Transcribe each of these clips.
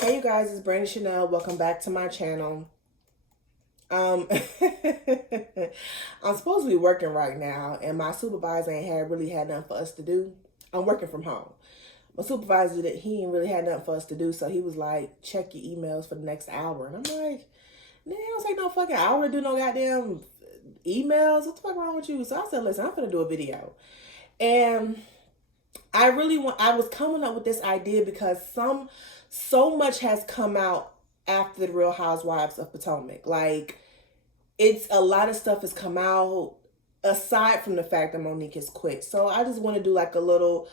Hey you guys, it's Brandy Chanel. Welcome back to my channel. I'm supposed to be working right now, and my supervisor ain't really had nothing for us to do. I'm working from home. My supervisor, he ain't really had nothing for us to do, so he was like, check your emails for the next hour. And I'm like, man, it don't take no fucking hour to do no goddamn emails. What the fuck wrong with you? So I said, listen, I'm gonna do a video. And I was coming up with this idea because so much has come out after the Real Housewives of Potomac. Like, it's a lot of stuff has come out aside from the fact that Monique has quit. So I just want to do like a little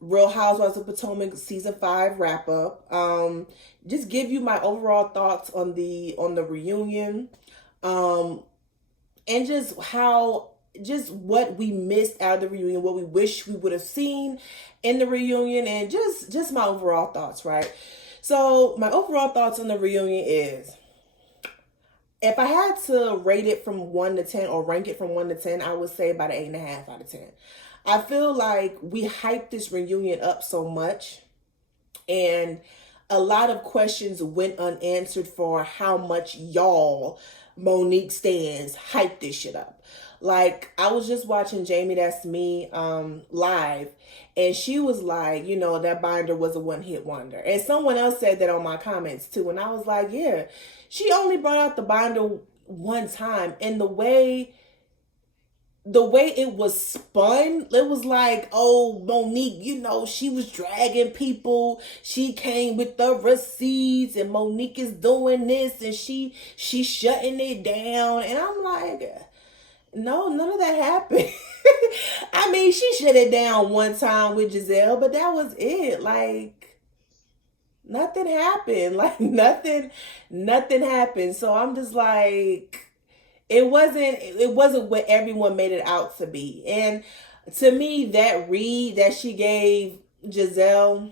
Real Housewives of Potomac season 5 wrap up. Just give you my overall thoughts on the reunion. And just what we missed out of the reunion, what we wish we would have seen in the reunion, and just my overall thoughts, right? So my overall thoughts on the reunion is, if I had to rate it from 1 to 10 or rank it from 1 to 10, I would say about an 8.5 out of 10. I feel like we hyped this reunion up so much, and a lot of questions went unanswered for how much y'all Monique stands hyped this shit up. Like, I was just watching Jamie That's Me live, and she was like, you know, that binder was a one-hit wonder. And someone else said that on my comments too, and I was like, yeah, she only brought out the binder one time, and the way it was spun, it was like, oh, Monique, you know, she was dragging people. She came with the receipts, and Monique is doing this, and she's shutting it down. And I'm like, no, none of that happened. I mean, she shut it down one time with Giselle, but that was it. Like, nothing happened. Like, nothing happened. So I'm just like, it wasn't what everyone made it out to be. And to me, that read that she gave Giselle,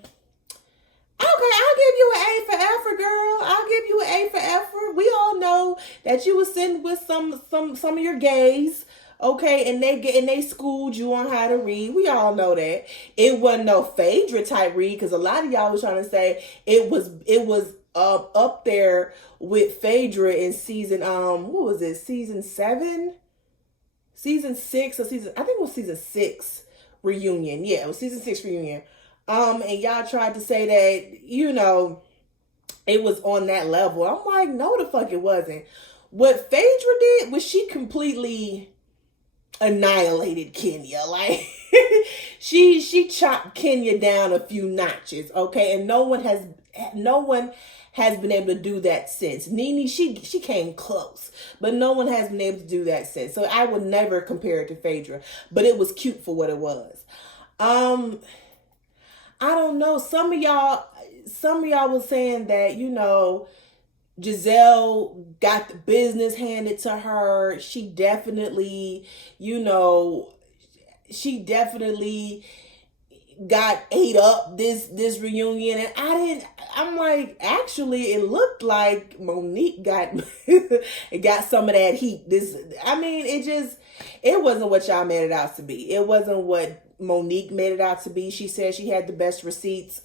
okay, I'll give you an A for effort, girl. I'll give you an A for effort. We all know that you was sitting with some of your gays, okay, and they schooled you on how to read. We all know that. It wasn't no Phaedra type read, because a lot of y'all was trying to say it was up there with Phaedra in season what was it, season 7, season 6, or season, I think it was season 6 reunion. Yeah, it was season 6 reunion. And y'all tried to say that, you know, it was on that level. I'm like, no, the fuck it wasn't. What Phaedra did was she completely annihilated Kenya. Like, she chopped Kenya down a few notches, okay? And no one has been able to do that since. Nene, she came close, but no one has been able to do that since. So I would never compare it to Phaedra, but it was cute for what it was. I don't know. Some of y'all was saying that, you know, Giselle got the business handed to her. She definitely, you know, got ate up this reunion. And I'm like, actually, it looked like Monique got some of that heat. It wasn't what y'all made it out to be. It wasn't what Monique made it out to be. She said she had the best receipts.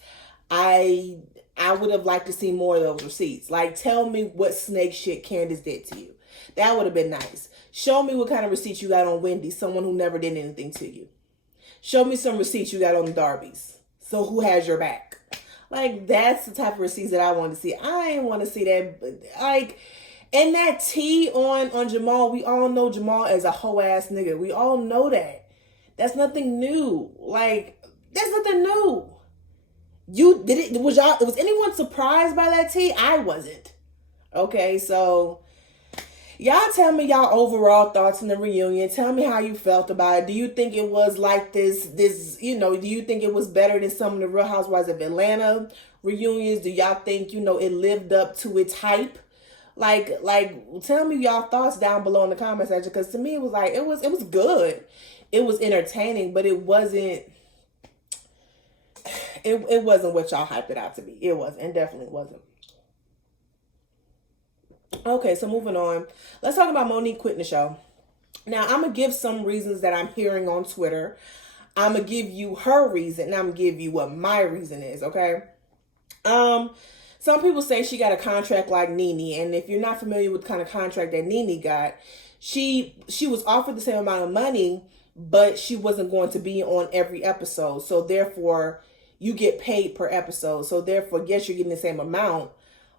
I would have liked to see more of those receipts. Like, tell me what snake shit Candiace did to you. That would have been nice. Show me what kind of receipts you got on Wendy, someone who never did anything to you. Show me some receipts you got on the Darby's. So who has your back? Like, that's the type of receipts that I want to see. I ain't want to see that. Like, and that tea on Jamal, we all know Jamal is a hoe ass nigga. We all know that. That's nothing new. Like, that's nothing new. Was anyone surprised by that tea? I wasn't. Okay, so y'all tell me y'all overall thoughts on the reunion. Tell me how you felt about it. Do you think it was like this, you know, do you think it was better than some of the Real Housewives of Atlanta reunions? Do y'all think, you know, it lived up to its hype? Like, tell me y'all thoughts down below in the comment section, because to me it was like, it was good. It was entertaining, but it wasn't what y'all hyped it out to be. It wasn't. It definitely wasn't. Okay, so moving on. Let's talk about Monique quitting the show. Now, I'm going to give some reasons that I'm hearing on Twitter. I'm going to give you her reason, and I'm going to give you what my reason is, okay? Some people say she got a contract like Nene, and if you're not familiar with the kind of contract that Nene got, she was offered the same amount of money, but she wasn't going to be on every episode. So therefore, you get paid per episode. So therefore, yes, you're getting the same amount,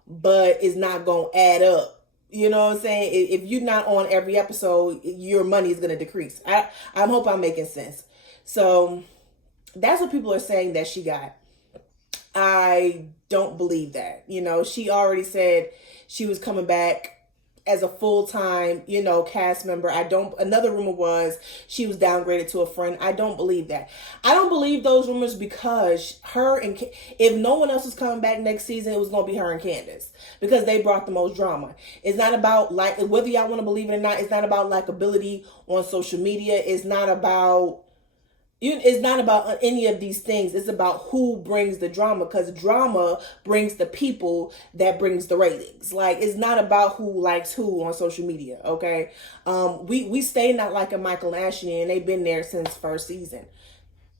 but it's not going to add up. You know what I'm saying? If you're not on every episode, your money is going to decrease. I hope I'm making sense. So that's what people are saying that she got. I don't believe that. You know, she already said she was coming back as a full-time, you know, cast member. Another rumor was she was downgraded to a friend. I don't believe that. I don't believe those rumors because if no one else was coming back next season, it was going to be her and Candiace because they brought the most drama. It's not about whether y'all want to believe it or not. It's not about likability on social media. It's not about any of these things. It's about who brings the drama, because drama brings the people that brings the ratings. Like, it's not about who likes who on social media, okay? We stay not like a Michael and Ashley, and they've been there since first season.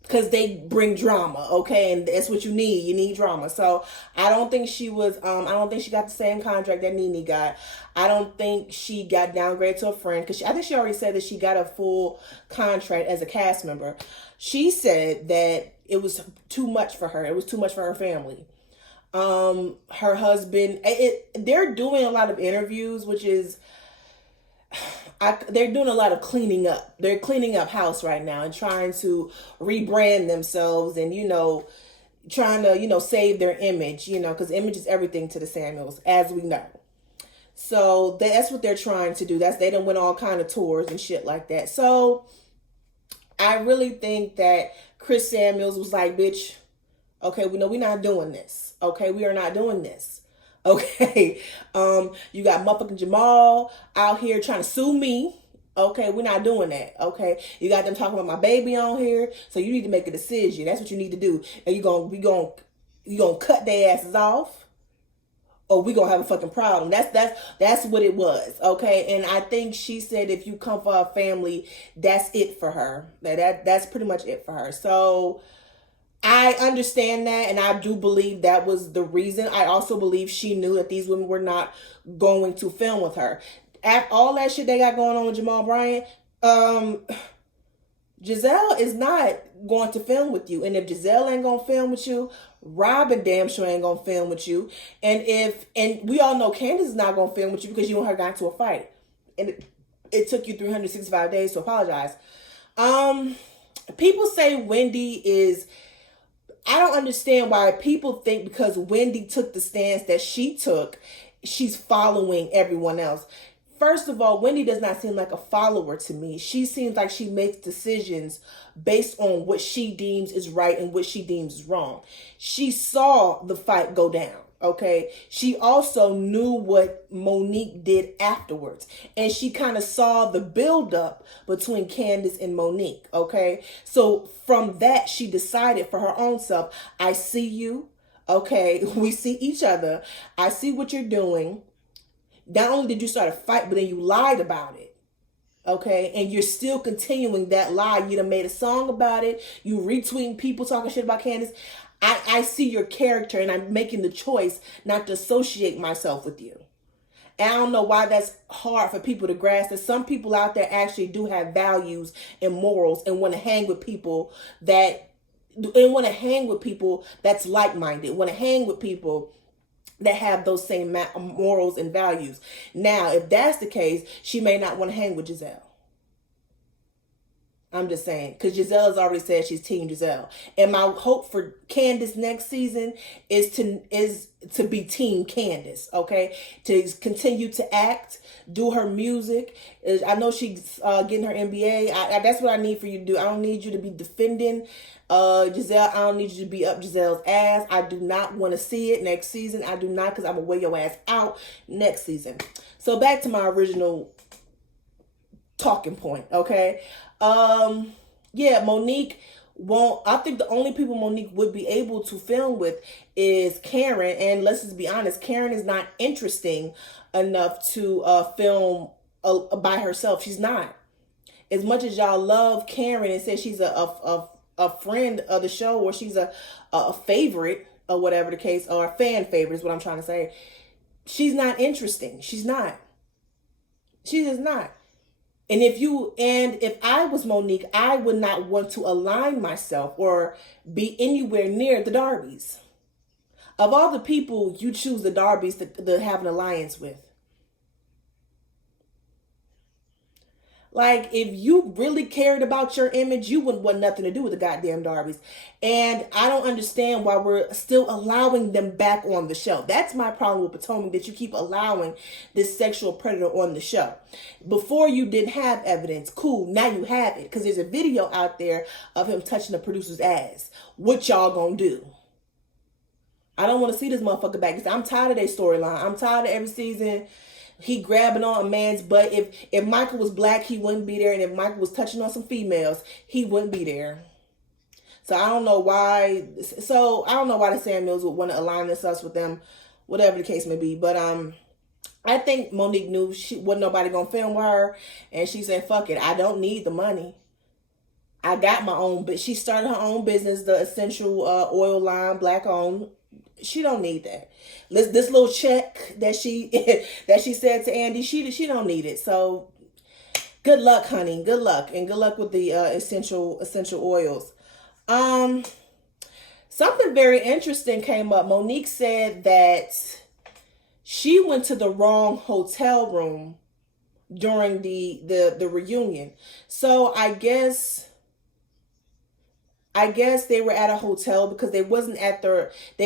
Because they bring drama, okay? And that's what you need. You need drama. So I don't think she was, I don't think she got the same contract that Nene got. I don't think she got downgraded to a friend. Because I think she already said that she got a full contract as a cast member. She said that it was too much for her. It was too much for her family. Her husband, they're doing a lot of interviews, which is, they're doing a lot of cleaning up. They're cleaning up house right now and trying to rebrand themselves and, you know, trying to, you know, save their image, you know, because image is everything to the Samuels, as we know. So that's what they're trying to do. They done went all kind of tours and shit like that. So I really think that Chris Samuels was like, bitch, okay, we know we're not doing this. Okay, we are not doing this. Okay, you got motherfucking Jamal out here trying to sue me. Okay, we're not doing that. Okay, you got them talking about my baby on here, so you need to make a decision. That's what you need to do. And you gonna cut their asses off, or we gonna have a fucking problem. That's what it was. Okay, and I think she said if you come for her family, that's it for her. That's pretty much it for her. So I understand that, and I do believe that was the reason. I also believe she knew that these women were not going to film with her. After all that shit they got going on with Jamal Bryant, Giselle is not going to film with you. And if Giselle ain't going to film with you, Robyn damn sure ain't going to film with you. And we all know Candiace is not going to film with you because you and her got into a fight. And it took you 365 days to apologize. People say Wendy is... I don't understand why people think because Wendy took the stance that she took, she's following everyone else. First of all, Wendy does not seem like a follower to me. She seems like she makes decisions based on what she deems is right and what she deems is wrong. She saw the fight go down. Okay, she also knew what Monique did afterwards, and she kind of saw the buildup between Candiace and Monique. Okay, so from that, she decided for her own self, I see you. Okay, we see each other. I see what you're doing. Not only did you start a fight, but then you lied about it. Okay, and you're still continuing that lie. You done made a song about it. You retweeting people talking shit about Candiace. I see your character, and I'm making the choice not to associate myself with you. And I don't know why that's hard for people to grasp, that some people out there actually do have values and morals and want to hang with people that's like-minded, want to hang with people that have those same morals and values. Now, if that's the case, she may not want to hang with Giselle. I'm just saying, because Giselle has already said she's Team Giselle. And my hope for Candiace next season is to be Team Candiace, okay? To continue to act, do her music. I know she's getting her MBA. That's what I need for you to do. I don't need you to be defending Giselle. I don't need you to be up Giselle's ass. I do not want to see it next season. I do not, because I'm going to wear your ass out next season. So back to my original talking point, okay? Yeah, Monique won't. I think the only people Monique would be able to film with is Karen, and let's just be honest, Karen is not interesting enough to film by herself. She's not. As much as y'all love Karen and say she's a friend of the show, or she's a favorite or whatever the case, or a fan favorite is what I'm trying to say. She's not interesting. She's not. She is not. And if I was Monique, I would not want to align myself or be anywhere near the Darbys. Of all the people, you choose the Darbys to have an alliance with. Like, if you really cared about your image, you wouldn't want nothing to do with the goddamn Darbys. And I don't understand why we're still allowing them back on the show. That's my problem with Potomac, that you keep allowing this sexual predator on the show. Before, you didn't have evidence. Cool, now you have it. Because there's a video out there of him touching the producer's ass. What y'all gonna do? I don't want to see this motherfucker back. Because I'm tired of their storyline. I'm tired of every season he grabbing on a man's butt. If Michael was black, he wouldn't be there. And if Michael was touching on some females, he wouldn't be there. So I don't know why. So I don't know why the Samuels would want to align themselves with them, whatever the case may be. But I think Monique knew she wasn't nobody gonna film with her, and she said, "Fuck it, I don't need the money. I got my own." But she started her own business, the essential oil line, black owned. She don't need that. This little check that she said to Andy, she don't need it. So good luck, honey. Good luck, and good luck with the essential oils. Something very interesting came up. Monique said that she went to the wrong hotel room during the reunion. So I guess they were at a hotel because they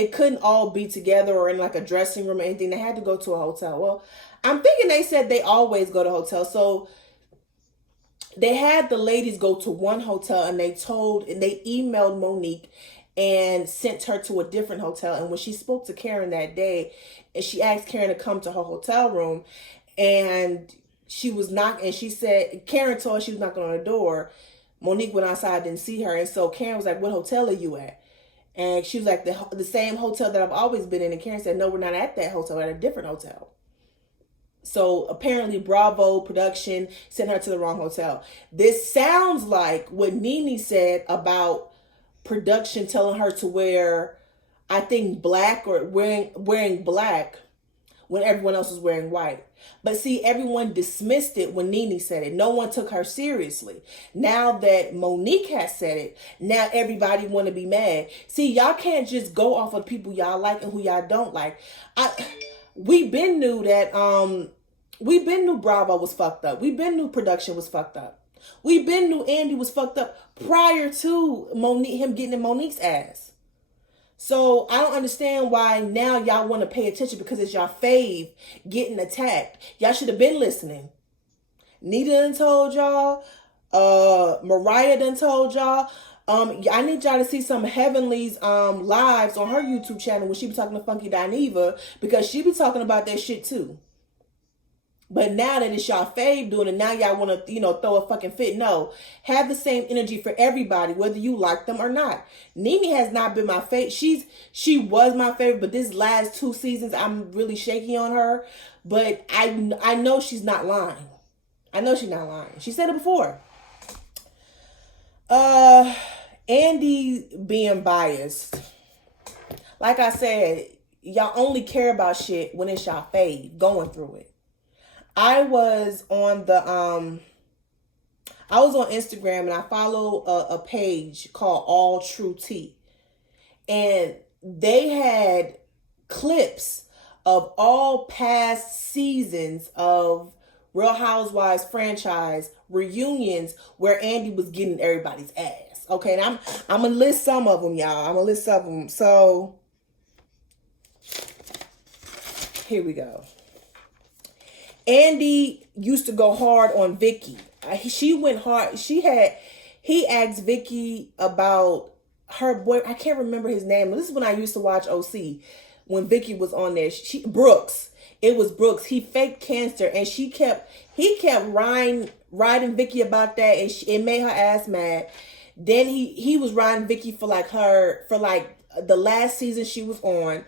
couldn't all be together or in like a dressing room or anything. They had to go to a hotel. Well, I'm thinking they said they always go to hotels. So they had the ladies go to one hotel, and they emailed Monique and sent her to a different hotel. And when she spoke to Karen that day, and she asked Karen to come to her hotel room, and she said, Karen told her she was knocking on the door. Monique went outside, didn't see her. And so Karen was like, "What hotel are you at?" And she was like, the same hotel that I've always been in. And Karen said, "No, we're not at that hotel. We're at a different hotel." So apparently Bravo production sent her to the wrong hotel. This sounds like what Nene said about production telling her to wear, I think, black, or wearing black when everyone else was wearing white. But see, everyone dismissed it when Nene said it. No one took her seriously. Now that Monique has said it, now everybody want to be mad. See, y'all can't just go off of people y'all like and who y'all don't like. We been knew Bravo was fucked up. We been knew production was fucked up. We been knew Andy was fucked up prior to him getting in Monique's ass. So I don't understand why now y'all want to pay attention because it's y'all fave getting attacked. Y'all should have been listening. Nita done told y'all. Mariah done told y'all. I need y'all to see some Heavenly's lives on her YouTube channel when she be talking to Funky Dineva, because she be talking about that shit too. But now that it's y'all fave doing it, now y'all want to, throw a fucking fit. No, have the same energy for everybody, whether you like them or not. Nene has not been my favorite. She was my favorite, but this last 2 seasons, I'm really shaky on her. But I know she's not lying. I know she's not lying. She said it before. Andy being biased. Like I said, y'all only care about shit when it's y'all fave going through it. I was on Instagram, and I follow a page called All True Tea. And they had clips of all past seasons of Real Housewives franchise reunions where Andy was getting everybody's ass. Okay, and I'm going to list some of them, y'all. I'm going to list some of them. So, here we go. Andy used to go hard on Vicky. She went hard. He asked Vicky about her boy. I can't remember his name. This is when I used to watch OC, when Vicky was on there. Brooks. It was Brooks. He faked cancer, and he kept riding Vicky about that, and it made her ass mad. Then he was riding Vicky for the last season she was on.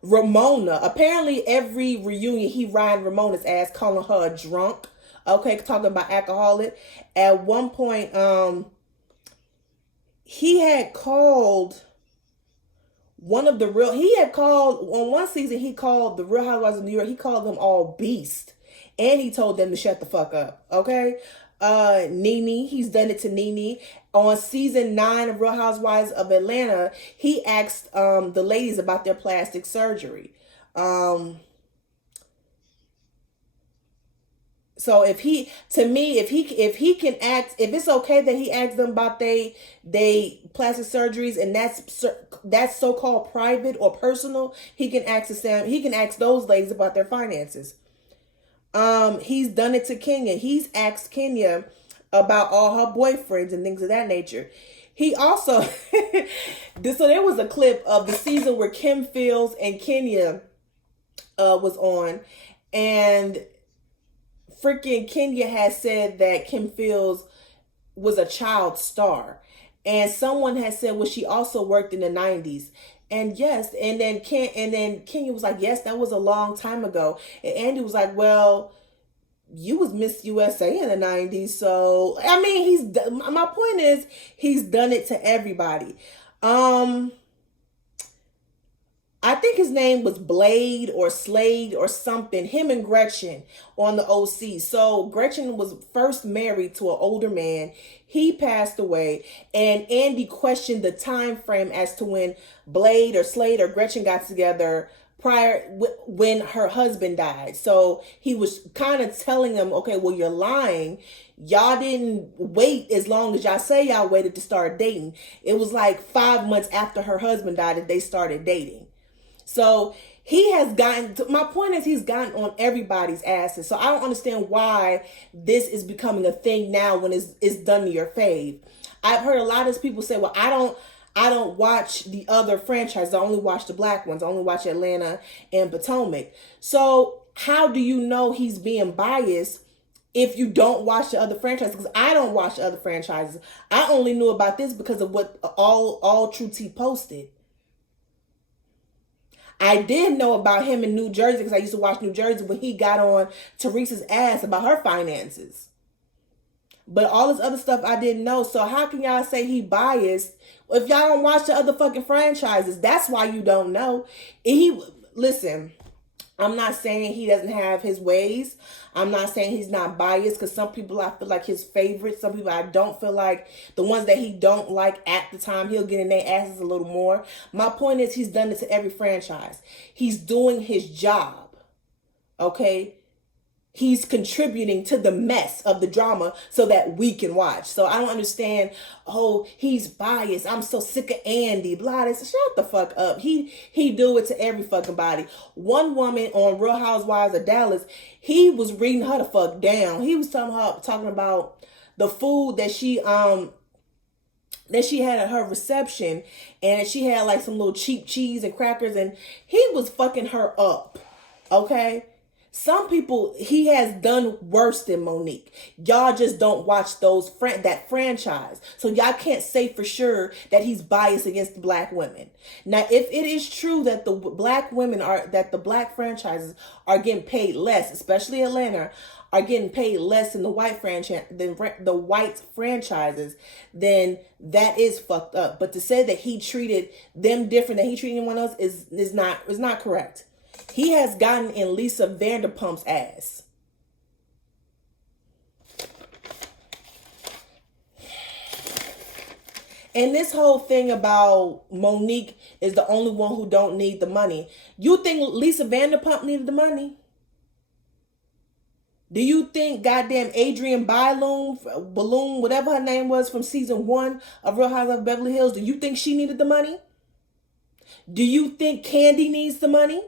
Ramona, apparently every reunion he riding Ramona's ass, calling her a drunk. Okay, talking about alcoholic. At one point, he had called one of the real, he had called, on one season, he called the Real Housewives of New York, he called them all beast. And he told them to shut the fuck up. Okay? Nene, he's done it to Nene. On season 9 of Real Housewives of Atlanta, he asked the ladies about their plastic surgery. So if he, to me, if he can ask, if it's okay that he asks them about they plastic surgeries, and that's so called private or personal, he can ask them. He can ask those ladies about their finances. He's done it to Kenya. He's asked Kenya about all her boyfriends and things of that nature. He also, so there was a clip of the season where Kim Fields and Kenya was on, and freaking Kenya has said that Kim Fields was a child star. And someone has said, well, she also worked in the 90s. And yes, and then Kenya was like, yes, that was a long time ago. And Andy was like, well, you was Miss USA in the 90s. So, I mean, my point is, he's done it to everybody. I think his name was Blade or Slade or something. Him and Gretchen on the OC. So Gretchen was first married to an older man. He passed away, and Andy questioned the time frame as to when Blade or Slade or Gretchen got together prior when her husband died. So he was kind of telling them, okay, well, you're lying. Y'all didn't wait as long as y'all say y'all waited to start dating. It was like 5 months after her husband died that they started dating. So he has gotten, my point is, he's gotten on everybody's asses. So I don't understand why this is becoming a thing now when it's done to your fave. I've heard a lot of people say, well, I don't watch the other franchises. I only watch the black ones. I only watch Atlanta and Potomac. So how do you know he's being biased if you don't watch the other franchises? Because I don't watch the other franchises. I only knew about this because of what all True Tea posted. I did know about him in New Jersey because I used to watch New Jersey when he got on Teresa's ass about her finances. But all this other stuff I didn't know. So how can y'all say he biased if y'all don't watch the other fucking franchises? That's why you don't know. Listen, I'm not saying he doesn't have his ways. I'm not saying he's not biased, because some people I feel like his favorites. Some people I don't feel like. The ones that he don't like at the time, he'll get in their asses a little more. My point is, he's done it to every franchise. He's doing his job. Okay? He's contributing to the mess of the drama so that we can watch. So I don't understand, oh, he's biased. I'm so sick of Andy. Blah, this. Shut the fuck up. He do it to every fucking body. One woman on Real Housewives of Dallas, he was reading her the fuck down. He was talking about the food that she had at her reception, and she had like some little cheap cheese and crackers, and he was fucking her up. Okay? Some people, he has done worse than Monique. Y'all just don't watch that franchise. So y'all can't say for sure that he's biased against the black women. Now, if it is true that the black franchises are getting paid less, especially Atlanta, are getting paid less than the white franchises, then that is fucked up. But to say that he treated them different than he treated anyone else is not correct. He has gotten in Lisa Vanderpump's ass. And this whole thing about Monique is the only one who don't need the money. You think Lisa Vanderpump needed the money? Do you think goddamn Adrienne Balloon, whatever her name was from season 1 of Real Housewives of Beverly Hills, do you think she needed the money? Do you think Candy needs the money?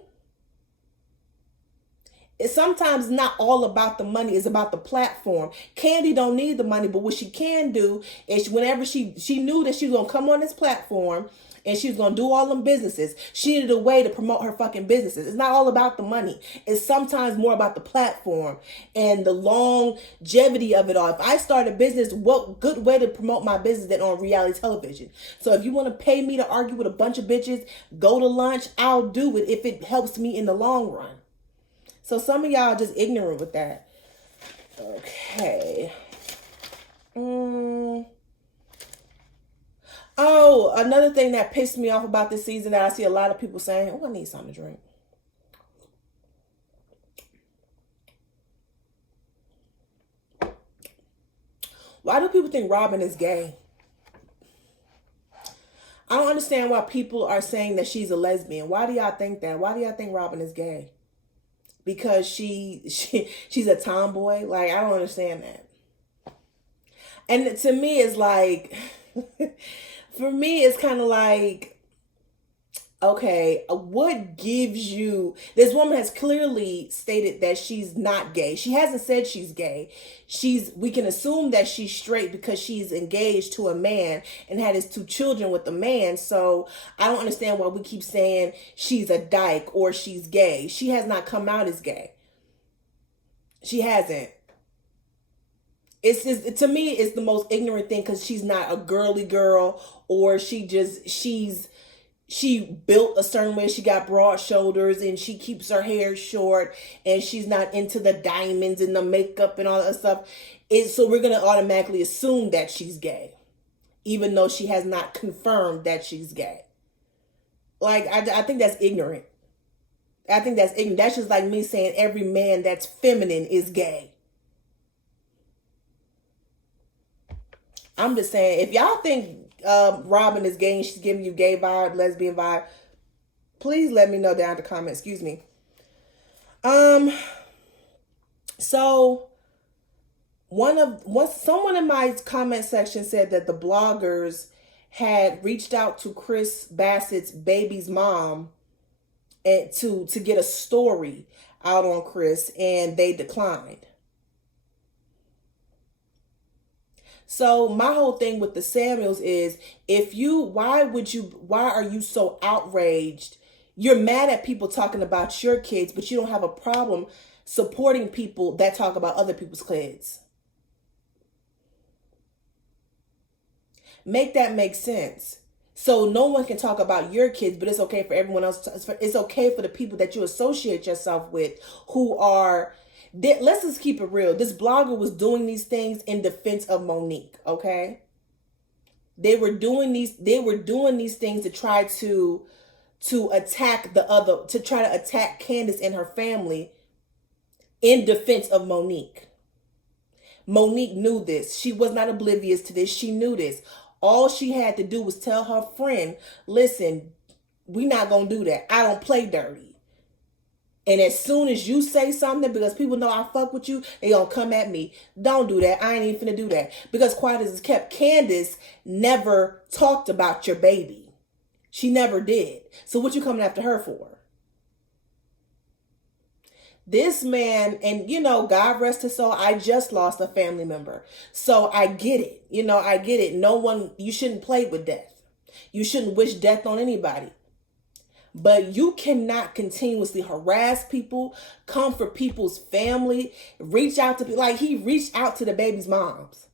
It's sometimes not all about the money. It's about the platform. Candy don't need the money, but what she can do is whenever she knew that she was going to come on this platform and she was going to do all them businesses, she needed a way to promote her fucking businesses. It's not all about the money. It's sometimes more about the platform and the longevity of it all. If I start a business, what good way to promote my business than on reality television? So if you want to pay me to argue with a bunch of bitches, go to lunch, I'll do it if it helps me in the long run. So some of y'all are just ignorant with that. Okay. Oh, another thing that pissed me off about this season that I see a lot of people saying, oh, I need something to drink. Why do people think Robyn is gay? I don't understand why people are saying that she's a lesbian. Why do y'all think that? Why do y'all think Robyn is gay? Because she's a tomboy? Like, I don't understand that. And to me, it's like, for me, it's kind of like, okay, what gives you, this woman has clearly stated that she's not gay. She hasn't said she's gay. We can assume that she's straight because she's engaged to a man and had his 2 children with a man. So I don't understand why we keep saying she's a dyke or she's gay. She has not come out as gay. She hasn't. It's just, to me, it's the most ignorant thing, because she's not a girly girl, or she built a certain way. She got broad shoulders and she keeps her hair short, and she's not into the diamonds and the makeup and all that stuff. So we're going to automatically assume that she's gay, even though she has not confirmed that she's gay. Like, I think that's ignorant. I think that's ignorant. That's just like me saying every man that's feminine is gay. I'm just saying, if y'all think Robyn is gay and she's giving you gay vibe, lesbian vibe, please let me know down in the comments. Excuse me. So someone in my comment section said that the bloggers had reached out to Chris Bassett's baby's mom and to get a story out on Chris, and they declined. So my whole thing with the Samuels is, why are you so outraged? You're mad at people talking about your kids, but you don't have a problem supporting people that talk about other people's kids. Make that make sense. So no one can talk about your kids, but it's okay for everyone else. It's okay for the people that you associate yourself with who are... Let's just keep it real. This blogger was doing these things in defense of Monique, okay? They were doing these things to try to attack to try to attack Candiace and her family in defense of Monique. Monique knew this. She was not oblivious to this. She knew this. All she had to do was tell her friend, listen, we're not going to do that. I don't play dirty. And as soon as you say something, because people know I fuck with you, they gonna come at me. Don't do that. I ain't even finna do that. Because quiet as it's kept, Candiace never talked about your baby. She never did. So what you coming after her for? This man, and God rest his soul, I just lost a family member. So I get it. I get it. You shouldn't play with death. You shouldn't wish death on anybody. But you cannot continuously harass people, come for people's family, reach out to people. Like, he reached out to the baby's moms.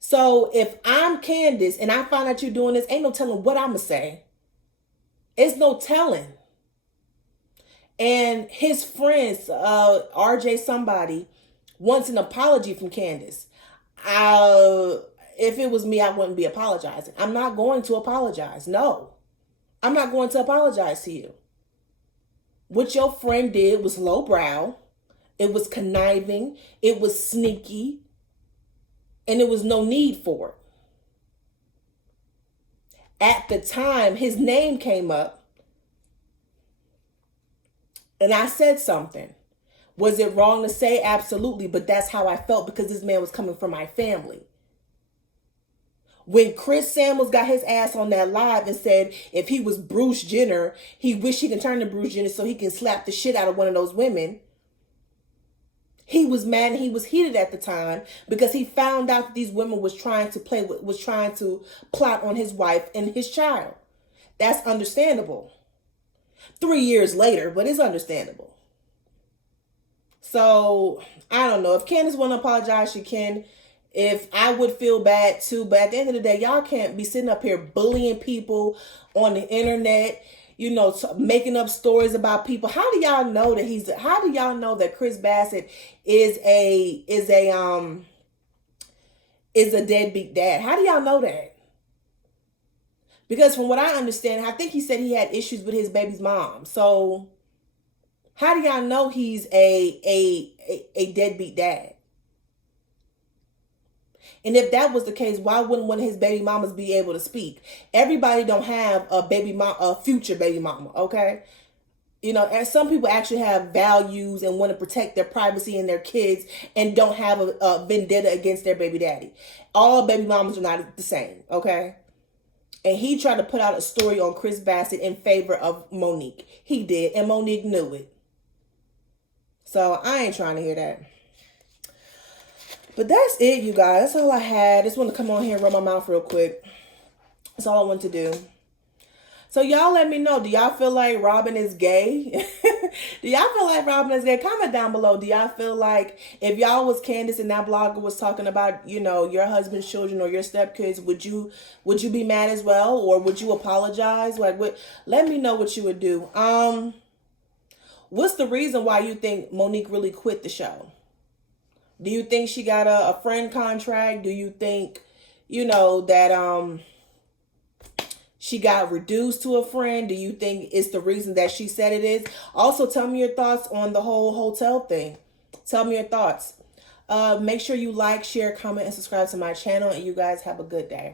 So if I'm Candiace and I find out you're doing this, ain't no telling what I'm going to say. It's no telling. And his friends, RJ somebody, wants an apology from Candiace. If it was me, I wouldn't be apologizing. I'm not going to apologize. No. I'm not going to apologize to you. What your friend did was lowbrow. It was conniving. It was sneaky. And there was no need for it. At the time, his name came up. And I said something. Was it wrong to say? Absolutely. But that's how I felt, because this man was coming from my family. When Chris Samuels got his ass on that live and said if he was Bruce Jenner, he wished he could turn to Bruce Jenner so he can slap the shit out of one of those women. He was mad and he was heated at the time because he found out that these women was trying to plot on his wife and his child. That's understandable. 3 years later, but it's understandable. So, I don't know. If Candiace want to apologize, she can. If I would feel bad too, but at the end of the day, y'all can't be sitting up here bullying people on the internet, making up stories about people. How do y'all know that Chris Bassett is a deadbeat dad? How do y'all know that? Because from what I understand, I think he said he had issues with his baby's mom. So how do y'all know he's a deadbeat dad? And if that was the case, why wouldn't one of his baby mamas be able to speak? Everybody don't have a future baby mama, okay? You know, and some people actually have values and want to protect their privacy and their kids and don't have a vendetta against their baby daddy. All baby mamas are not the same, okay? And he tried to put out a story on Chris Bassett in favor of Monique. He did, and Monique knew it. So I ain't trying to hear that. But that's it, you guys. That's all I had. Just want to come on here and rub my mouth real quick. That's all I want to do. So y'all let me know. Do y'all feel like Robyn is gay? Do y'all feel like Robyn is gay? Comment down below. Do y'all feel like if y'all was Candiace and that blogger was talking about, you know, your husband's children or your stepkids, would you be mad as well? Or would you apologize? Like, let me know what you would do. What's the reason why you think Monique really quit the show? Do you think she got a friend contract? Do you think, you know, that she got reduced to a friend? Do you think it's the reason that she said it is? Also, tell me your thoughts on the whole hotel thing. Tell me your thoughts. Make sure you like, share, comment, and subscribe to my channel. And you guys have a good day.